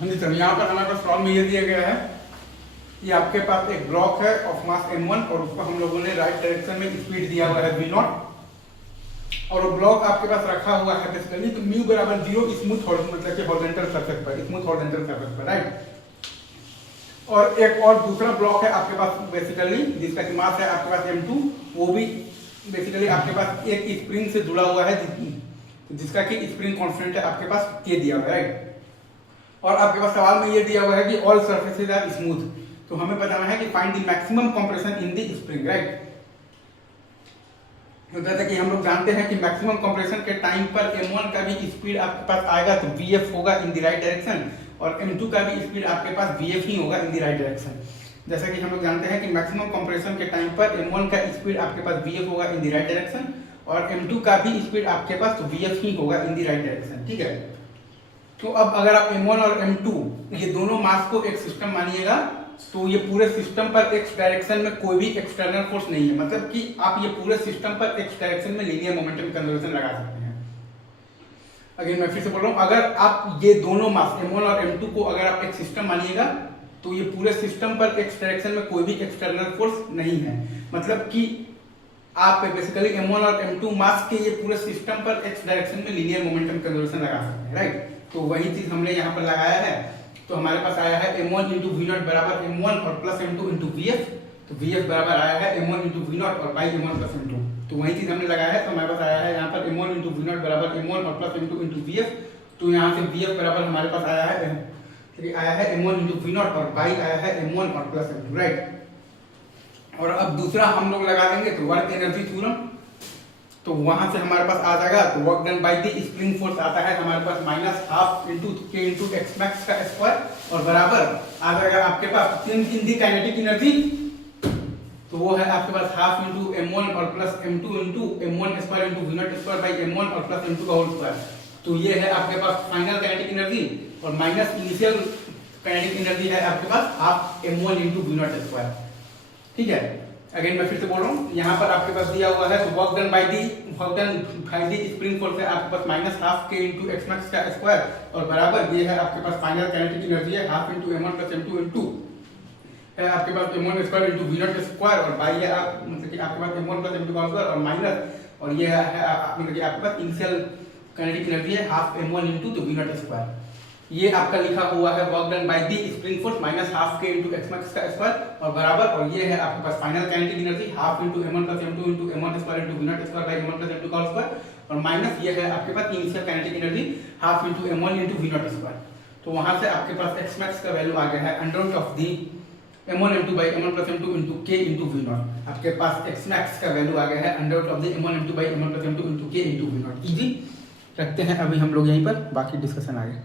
हाँ जी सर, यहाँ पर हमारे पास प्रॉब्लम में ये दिया गया है कि आपके पास एक ब्लॉक है ऑफ मास m1 और उसको हम लोगों ने राइट डायरेक्शन में स्पीड दिया हुआ है v0 और वो ब्लॉक आपके पास रखा हुआ है बेसिकली तो म्यू बराबर 0 स्मूथ मतलब कि हॉरिजॉन्टल सरफेस पर, स्मूथ हॉरिजॉन्टल सरफेस पर, राइट। और एक और दूसरा ब्लॉक है आपके पास बेसिकली जिसका कि मास है आपके पास m2, वो भी बेसिकली आपके पास एक स्प्रिंग से जुड़ा हुआ है जिसका कि स्प्रिंग कांस्टेंट है आपके पास k दिया हुआ है, राइट। और आपके पास सवाल में ये दिया हुआ है कि ऑल सरफेसेज आर स्मूथ, तो हमें बताना है कि find the maximum compression in the spring, right. तो जैसा कि हम लोग जानते हैं कि मैक्सिमम कंप्रेशन के टाइम पर m1 का भी स्पीड आपके पास आएगा तो vf होगा इन द राइट डायरेक्शन और m2 का भी स्पीड आपके पास vf ही होगा इन द राइट डायरेक्शन। जैसा कि हम लोग जानते हैं कि मैक्सिमम कंप्रेशन के टाइम पर m1 का स्पीड आपके पास vf होगा इन द राइट डायरेक्शन और m2 का भी स्पीड आपके पास तो vf ही होगा इन द राइट डायरेक्शन, ठीक है। तो अब अगर आप m1 और m2 ये दोनों मास को एक सिस्टम मानिएगा तो ये पूरे सिस्टम पर एक्स डायरेक्शन में कोई भी एक्सटर्नल फोर्स नहीं है, मतलब कि आप ये पूरे सिस्टम पर एक्स डायरेक्शन में लीनियर मोमेंटम कंजर्वेशन लगा सकते हैं। अगेन मैं फिर से बोल रहा हूँ, अगर आप ये दोनों मास m1 और m2 को अगर आप एक सिस्टम मानिएगा तो ये पूरे सिस्टम पर एक्स डायरेक्शन में कोई भी एक्सटर्नल फोर्स नहीं है, मतलब कि आप बेसिकली m1 और m2 मास के ये पूरे सिस्टम पर एक्स डायरेक्शन में लीनियर मोमेंटम कंजर्वेशन लगा सकते हैं, राइट। तो वही चीज हमने यहाँ पर लगाया है, तो हमारे पास आया है m1 इंटू v0 बराबर m1 और प्लस m2 इंटू vf, तो vf बराबर आया है m1 इंटू v0 और बाई m1 प्लस m2, तो वही चीज हमने लगाया है। तो हमारे पास आया है यहाँ पर m1 इंटू v0 बराबर m1 और प्लस m2 इंटू vf, तो यहाँ से vf बराबर हमारे पास आया है m1 इंटू v0 और बाई आया है m1 और प्लस m2, राइट। और अब दूसरा हम लोग लगा देंगे तो वर्क एनर्जी थ्योरम, तो वहां से हमारे पास आ जाएगा तो work done by the spring force आता है हमारे पास माइनस हाफ इंटू के इंटू एक्स मैक्स का स्क्वायर और बराबर आ जाएगा आपके पास इन दी काइनेटिक एनर्जी, तो वो है आपके पास हाफ इंटू m1 और plus m2 into m1 square into v0 square by m1 और प्लस m2 का होल स्क्वायर, तो ये है आपके पास फाइनल काइनेटिक एनर्जी और माइनस इनिशियल काइनेटिक एनर्जी है आपके पास half m1 into v0 square, ठीक है। अगेन मैं फिर से बोल रहा हूँ, यहाँ पर आपके पास दिया हुआ है तो work done by the spring force है आपके पास minus half k into x max का स्क्वायर और बराबर ये है आपके पास फाइनल काइनेटिक एनर्जी है half into m1 plus m2 into है आपके पास m1 square into v0 square और बाई है आप मतलब कि आपके पास m1 प्लस m2 का स्क्वायर और माइनस और ये है मतलब कि आपके पास इनिशियल काइनेटिक एनर्जी है हाफ m1 इंटू तो v0 स्क्वायर, ये आपका लिखा हुआ है work done by the spring force minus half k into x max का स्क्वायर और बराबर और ये है आपके पास final kinetic energy half into m1 plus m2 into m1 square into v0 square by m1 plus m2 का square और माइनस ये है आपके पास initial kinetic energy half into m1 into v0 square, तो वहां से आपके पास एक्स मैक्स का वैल्यू आ गया है under root of the m1 m2 by m1 plus m2 into k into v0, आपके पास एक्स मैक्स का वैल्यू आ गया है under root of the m1 m2 by m1 plus m2 into k into v0। Easy रखते हैं अभी हम लोग यहीं पर, बाकी डिस्कशन आगे।